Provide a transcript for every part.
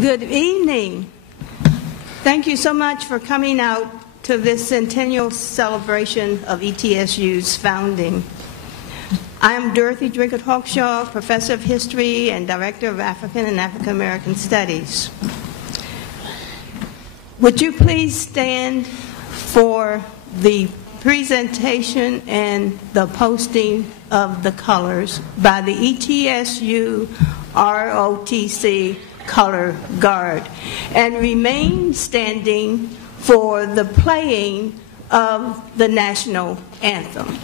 Good evening. Thank you so much for coming out to this Centennial Celebration of ETSU's founding. I am Dorothy Drinkard Hawkshaw, Professor of History and Director of African and African American Studies. Would you please stand for the presentation and the posting of the colors by the ETSU ROTC Color Guard, and remain standing for the playing of the national anthem.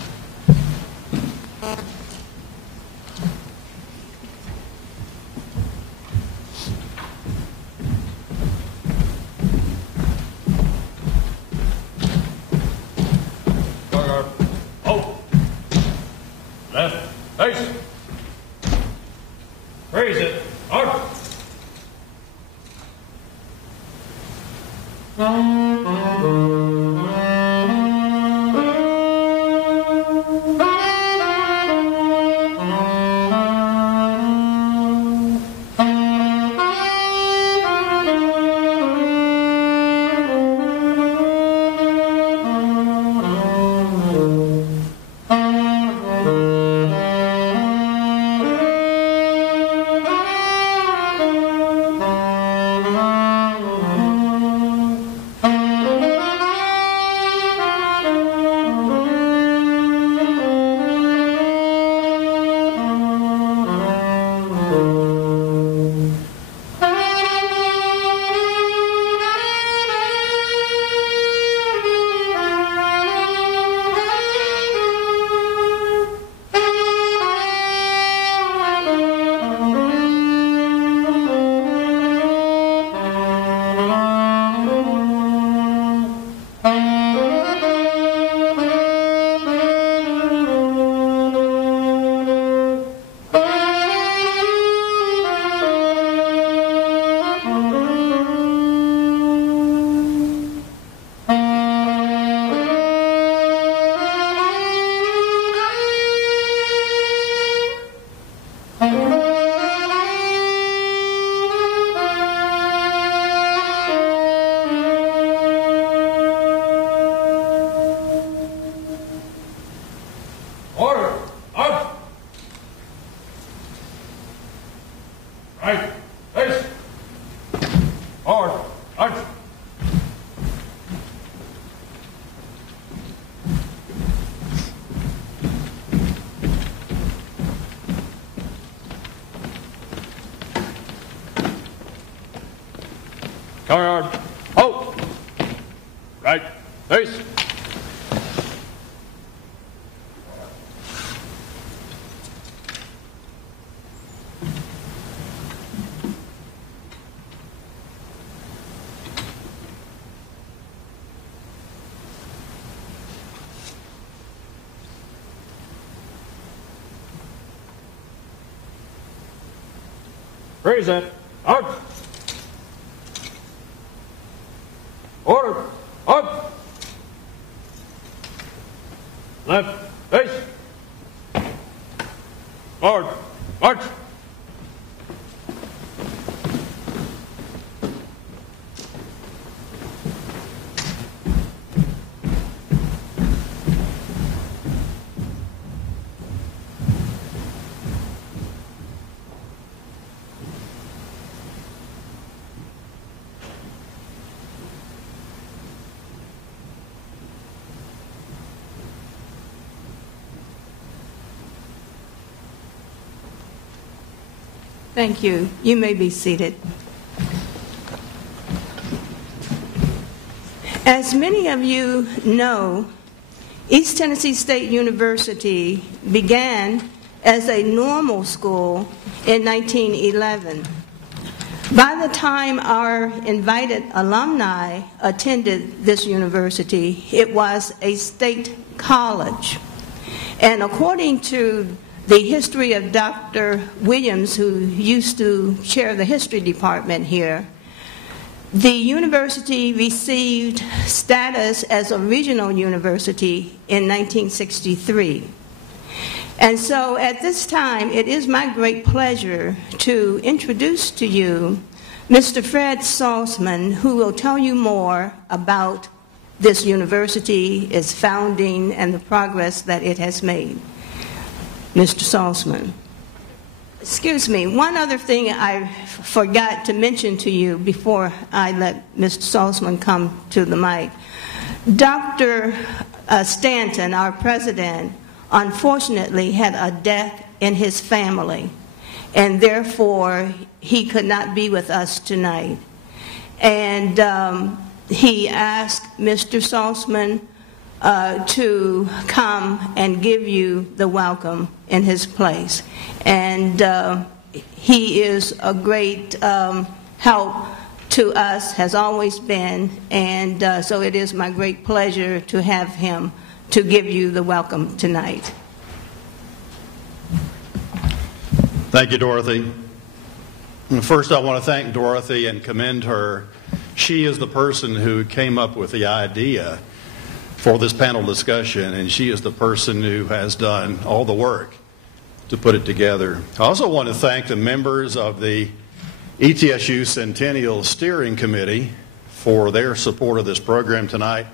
Guard, oh, left, face, raise it, up. Guard, oh, right, face. Raise it, out. Order, up. Left, face. Forward, march. Thank you. You may be seated. As many of you know, East Tennessee State University began as a normal school in 1911. By the time our invited alumni attended this university, it was a state college. And according to the history of Dr. Williams, who used to chair the history department here, the university received status as a regional university in 1963. And so at this time, it is my great pleasure to introduce to you Mr. Fred Salzman, who will tell you more about this university, its founding, and the progress that it has made. Mr. Salzman. Excuse me, one other thing I forgot to mention to you before I let Mr. Salzman come to the mic. Dr. Stanton, our president, unfortunately had a death in his family, and therefore he could not be with us tonight. And he asked Mr. Salzman to come and give you the welcome in his place. And he is a great help to us, has always been, and so it is my great pleasure to have him to give you the welcome tonight. Thank you, Dorothy. First, I want to thank Dorothy and commend her. She is the person who came up with the idea for this panel discussion, and she is the person who has done all the work to put it together. I also want to thank the members of the ETSU Centennial Steering Committee for their support of this program tonight.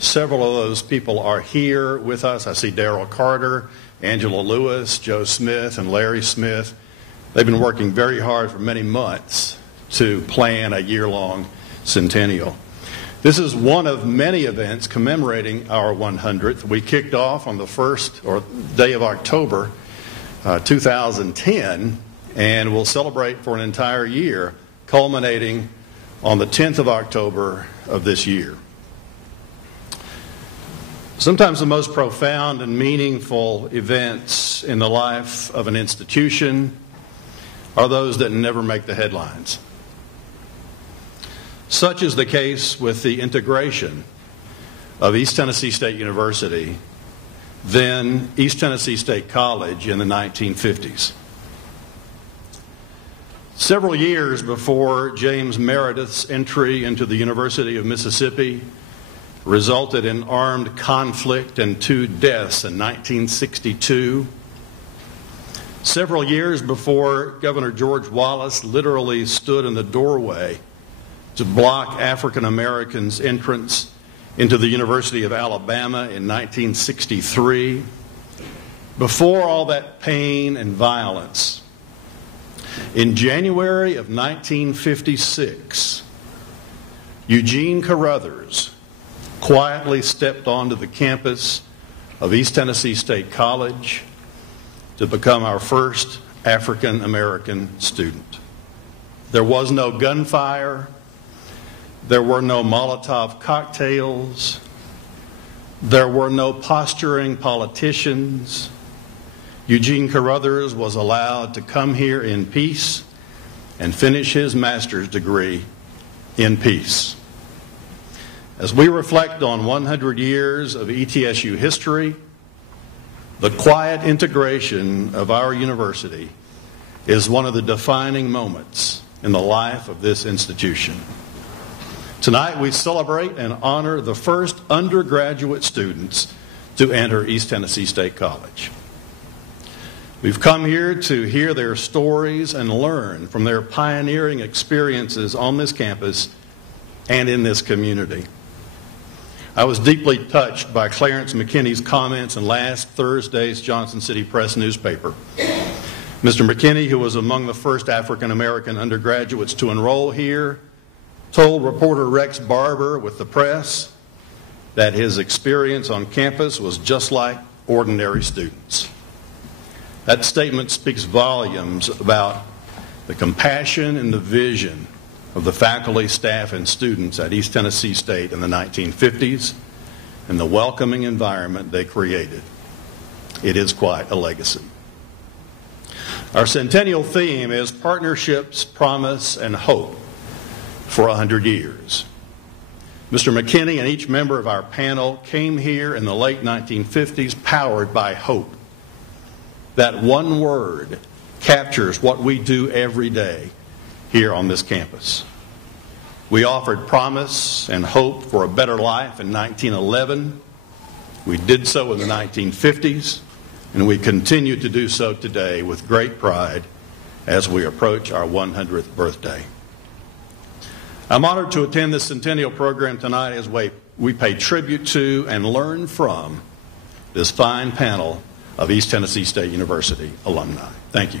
Several of those people are here with us. I see Darrell Carter, Angela Lewis, Joe Smith, and Larry Smith. They've been working very hard for many months to plan a year-long centennial. This is one of many events commemorating our 100th. We kicked off on the first day of October 2010, and we'll celebrate for an entire year, culminating on the 10th of October of this year. Sometimes the most profound and meaningful events in the life of an institution are those that never make the headlines. Such is the case with the integration of East Tennessee State University, then East Tennessee State College, in the 1950s. Several years before James Meredith's entry into the University of Mississippi resulted in armed conflict and 2 deaths in 1962. Several years before Governor George Wallace literally stood in the doorway to block African Americans' entrance into the University of Alabama in 1963. Before all that pain and violence, in January of 1956, Eugene Carruthers quietly stepped onto the campus of East Tennessee State College to become our first African American student. There was no gunfire. There were no Molotov cocktails. There were no posturing politicians. Eugene Carruthers was allowed to come here in peace and finish his master's degree in peace. As we reflect on 100 years of ETSU history, the quiet integration of our university is one of the defining moments in the life of this institution. Tonight we celebrate and honor the first undergraduate students to enter East Tennessee State College. We've come here to hear their stories and learn from their pioneering experiences on this campus and in this community. I was deeply touched by Clarence McKinney's comments in last Thursday's Johnson City Press newspaper. Mr. McKinney, who was among the first African American undergraduates to enroll here, told reporter Rex Barber with the press that his experience on campus was just like ordinary students. That statement speaks volumes about the compassion and the vision of the faculty, staff, and students at East Tennessee State in the 1950s and the welcoming environment they created. It is quite a legacy. Our centennial theme is Partnerships, Promise, and Hope for 100 years. Mr. McKinney and each member of our panel came here in the late 1950s powered by hope. That one word captures what we do every day here on this campus. We offered promise and hope for a better life in 1911. We did so in the 1950s, and we continue to do so today with great pride as we approach our 100th birthday. I'm honored to attend this Centennial program tonight as we pay tribute to and learn from this fine panel of East Tennessee State University alumni. Thank you.